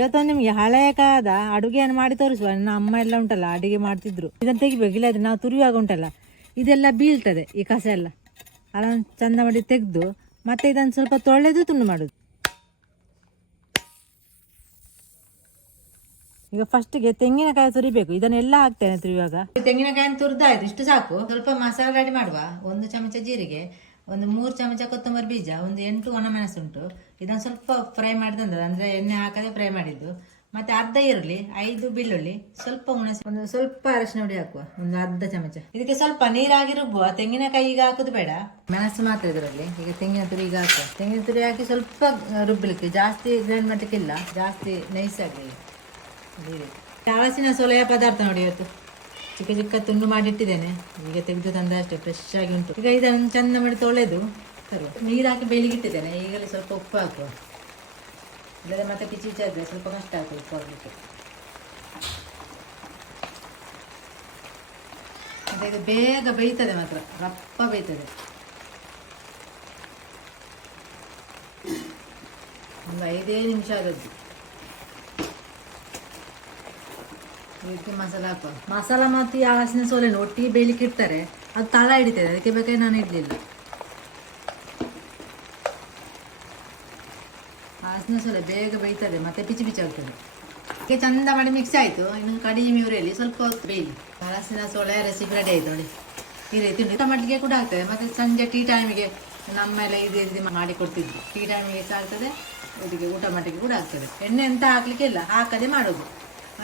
ಇವತ್ತು ನಿಮ್ಗೆ ಹಳೆಯ ಕಾಲದ ಅಡುಗೆಯನ್ನು ಮಾಡಿ ತೋರಿಸುವ. ನನ್ನ ಅಮ್ಮ ಎಲ್ಲ ಉಂಟಲ್ಲ ಅಡುಗೆ ಮಾಡ್ತಿದ್ರು. ಇದನ್ನು ತೆಗಿಬೇಕು, ಇಲ್ಲದ್ರೆ ನಾವು ತುರಿಯುವಾಗ ಉಂಟಲ್ಲ ಇದೆಲ್ಲ ಬೀಳ್ತದೆ ಈ ಕಸ ಎಲ್ಲ. ಅದನ್ನು ಚಂದ ಮಾಡಿ ತೆಗೆದು ಮತ್ತೆ ಇದನ್ನು ಸ್ವಲ್ಪ ತೊಳೆದು ತುಂಡು ಮಾಡುದು. ಈಗ ಫಸ್ಟ್ಗೆ ತೆಂಗಿನಕಾಯಿ ತುರಿಬೇಕು. ಇದನ್ನೆಲ್ಲ ಹಾಕ್ತೇನೆ ತುರಿಯುವಾಗ. ತೆಂಗಿನಕಾಯಿನ ತುರಿದಾಯ್ತು, ಇಷ್ಟು ಸಾಕು. ಸ್ವಲ್ಪ ಮಸಾಲೆ ರೆಡಿ ಮಾಡುವ. 1 ಚಮಚ ಜೀರಿಗೆ, ಒಂದು 3 ಚಮಚ ಕೊತ್ತಂಬರಿ ಬೀಜ, ಒಂದು 8 ಒಣಮೆಣಸು ಉಂಟು. ಇದನ್ನು ಸ್ವಲ್ಪ ಫ್ರೈ ಮಾಡಿದಂದ್ರೆ ಅಂದರೆ ಎಣ್ಣೆ ಹಾಕದೆ ಫ್ರೈ ಮಾಡಿದ್ದು. ಮತ್ತೆ ಅರ್ಧ ಈರುಳ್ಳಿ, 5 ಬೆಳ್ಳುಳ್ಳಿ, ಸ್ವಲ್ಪ ಹುಣಸೆ, ಒಂದು ಸ್ವಲ್ಪ ಅರಶಿನ ಹುಡಿ ಹಾಕುವ, ಒಂದು ಅರ್ಧ ಚಮಚ. ಇದಕ್ಕೆ ಸ್ವಲ್ಪ ನೀರಾಗಿ ರುಬ್ಬುವ. ತೆಂಗಿನಕಾಯಿ ಈಗ ಹಾಕುದು ಬೇಡ, ಮೆಣಸು ಮಾತ್ರ ಇದರಲ್ಲಿ. ಈಗ ತೆಂಗಿನ ತುರಿ ಈಗ ಹಾಕುವ. ತೆಂಗಿನ ತುರಿ ಹಾಕಿ ಸ್ವಲ್ಪ ರುಬ್ಬಲಿಕ್ಕೆ, ಜಾಸ್ತಿ ಗ್ರೈಂಡ್ ಮಾಡ್ಲಿಕ್ಕಿಲ್ಲ, ಜಾಸ್ತಿ ನೈಸ್ ಆಗಲಿ. ಹಲಸಿನ ಸೊಲೆಯ ಪದಾರ್ಥ ನೋಡಿ, ಇವತ್ತು ಚಿಕ್ಕ ಚಿಕ್ಕ ತುಂಡು ಮಾಡಿಟ್ಟಿದ್ದೇನೆ. ಈಗ ತೆಗೆದು ತಂದ ಅಷ್ಟೇ, ಫ್ರೆಶ್ ಆಗಿ ಉಂಟು. ಈಗ ಇದನ್ನು ಚಂದ ಮಾಡಿ ತೊಳೆದು ತರುವ. ನೀರು ಹಾಕಿ ಬೇಲಿಗಿಟ್ಟಿದ್ದೇನೆ. ಈಗಲೇ ಸ್ವಲ್ಪ ಉಪ್ಪು ಹಾಕುವ, ಇಲ್ಲದೆ ಮತ್ತೆ ಕಿಚಿ ಇದ್ರೆ ಸ್ವಲ್ಪ ಕಷ್ಟ ಆಗ್ತದೆ ಉಪ್ಪು ಹಾಕಲಿಕ್ಕೆ. ಮತ್ತೆ ಇದು ಬೇಗ ಬೇಯ್ತದೆ, ಮಾತ್ರ ರಪ್ಪ ಬೇಯ್ತದೆ. ಒಂದು 5 ನಿಮಿಷ ಆದದ್ದು. ಇದಕ್ಕೆ ಮಸಾಲ ಹಾಕುವ. ಮಸಾಲ ಮತ್ತು ಈ ಹಲಸಿನ ಸೋಲೆನ ಒಟ್ಟಿಗೆ ಬೇಯಲಿಕ್ಕೆ ಇಡ್ತಾರೆ, ಅದು ತಳ ಹಿಡಿತದೆ. ಅದಕ್ಕೆ ಬೇಕಾಗಿ ನಾನು ಇಡಲಿಲ್ಲ. ಹಲಸಿನ ಸೋಲೆ ಬೇಗ ಬೇಯ್ತದೆ, ಮತ್ತೆ ಪಿಚಿ ಪಿಚಿ ಆಗ್ತದೆ. ಅದಕ್ಕೆ ಚಂದ ಮಾಡಿ ಮಿಕ್ಸ್ ಆಯಿತು. ಇನ್ನು ಕಡಿಮೆ ಉರಿಯಲ್ಲಿ ಸ್ವಲ್ಪ ಹೊತ್ತು ಬೇಯಲಿ. ಹಲಸಿನ ಸೋಲೆ ರೆಸಿಪಿ ರೆಡಿ ಆಯ್ತು ನೋಡಿ. ಈ ರೀತಿ ಊಟ ಮಾಡಲಿಕ್ಕೆ ಕೂಡ ಆಗ್ತದೆ. ಮತ್ತೆ ಸಂಜೆ ಟೀ ಟೈಮಿಗೆ ನಮ್ಮೆಲ್ಲ ಇದೇ ರೀತಿ ಮಾಡಿ ಕೊಡ್ತಿದ್ವಿ. ಟೀ ಟೈಮಿಗೆ ಸಹ ಆಗ್ತದೆ, ಇದಕ್ಕೆ ಊಟ ಮಾಡಲಿಕ್ಕೆ ಕೂಡ ಆಗ್ತದೆ. ಎಣ್ಣೆ ಎಂತ ಹಾಕ್ಲಿಕ್ಕೆ ಇಲ್ಲ, ಹಾಕದೆ ಮಾಡೋದು.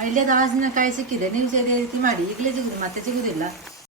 ಇಲ್ಲೇ ಹಲಸಿನಕಾಯಿ ಸಿಕ್ಕಿದೆ, ನೀವು ಸಹ ಇದೇ ರೀತಿ ಮಾಡಿ. ಈಗಲೇ ಸಿಗುದು, ಮತ್ತೆ ಸಿಗುದಿಲ್ಲ.